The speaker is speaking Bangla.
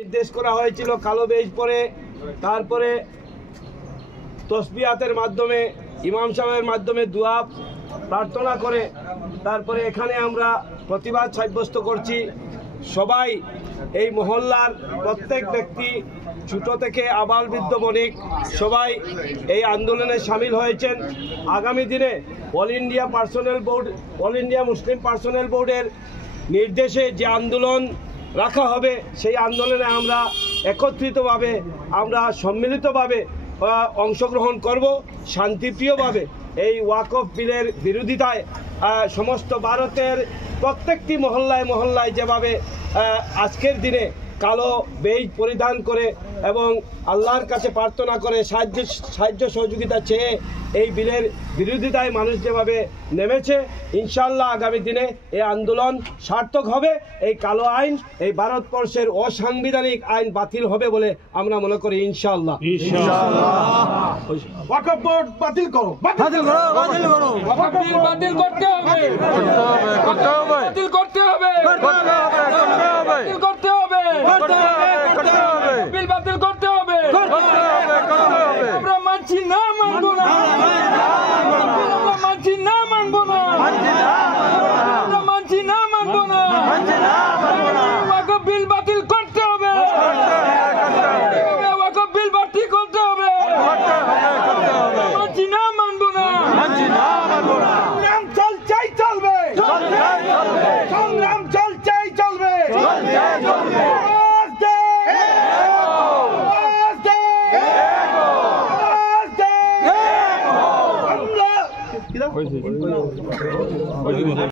নির্দেশ করা হয়েছিল কালো বেজ পরে তারপরে তসবিহাতের মাধ্যমে ইমাম সাহেবের মাধ্যমে দোয়া প্রার্থনা করে তারপরে এখানে আমরা প্রতিবাদ সাব্যস্ত করছি। সবাই এই মহল্লার প্রত্যেক ব্যক্তি ছোট থেকে আবাল বৃদ্ধ বণিক সবাই এই আন্দোলনে সামিল হয়েছেন। আগামী দিনে অল ইন্ডিয়া মুসলিম পার্সোনেল বোর্ডের নির্দেশে যে আন্দোলন রাখা হবে সেই আন্দোলনে আমরা একত্রিতভাবে আমরা সম্মিলিতভাবে অংশগ্রহণ করব। শান্তিপ্রিয়ভাবে এই ওয়াকফ বিলের বিরোধিতায় সমস্ত ভারতের প্রত্যেকটি মহল্লায় মহল্লায় যেভাবে আজকের দিনে কালো বেজ পরিধান করে এবং আল্লাহর কাছে প্রার্থনা করে সাহায্য সহযোগিতা চেয়ে এই বিলের বিরোধিতায় মানুষ যেভাবে নেমেছে, ইনশাআল্লাহ আগামী দিনে এই আন্দোলন সার্থক হবে। এই কালো আইন এই ভারতবর্ষের অসাংবিধানিক আইন বাতিল হবে বলে আমরা মনে করি ইনশাআল্লাহ। ওয়াকফ বোর্ড বাতিল করো, বাতিল করো, বাতিল করো, ওয়াকফ বিল বাতিল করতে হবে, বাতিল করতে হবে, বাতিল করতে হবে, বিল বাতিল করতে হবে, আমরা মানছি না, মানবো না, আমরা মানছি না, মানবো না, আমরা মানছি না, মানবো না, ওয়াকফ বিল বাতিল করতে হবে, ওয়াকফ বিল বাতিল করতে হবে, মানছি না, মানবো না, সংগ্রাম চলছেই চলবে, সংগ্রাম চলছেই চলবে,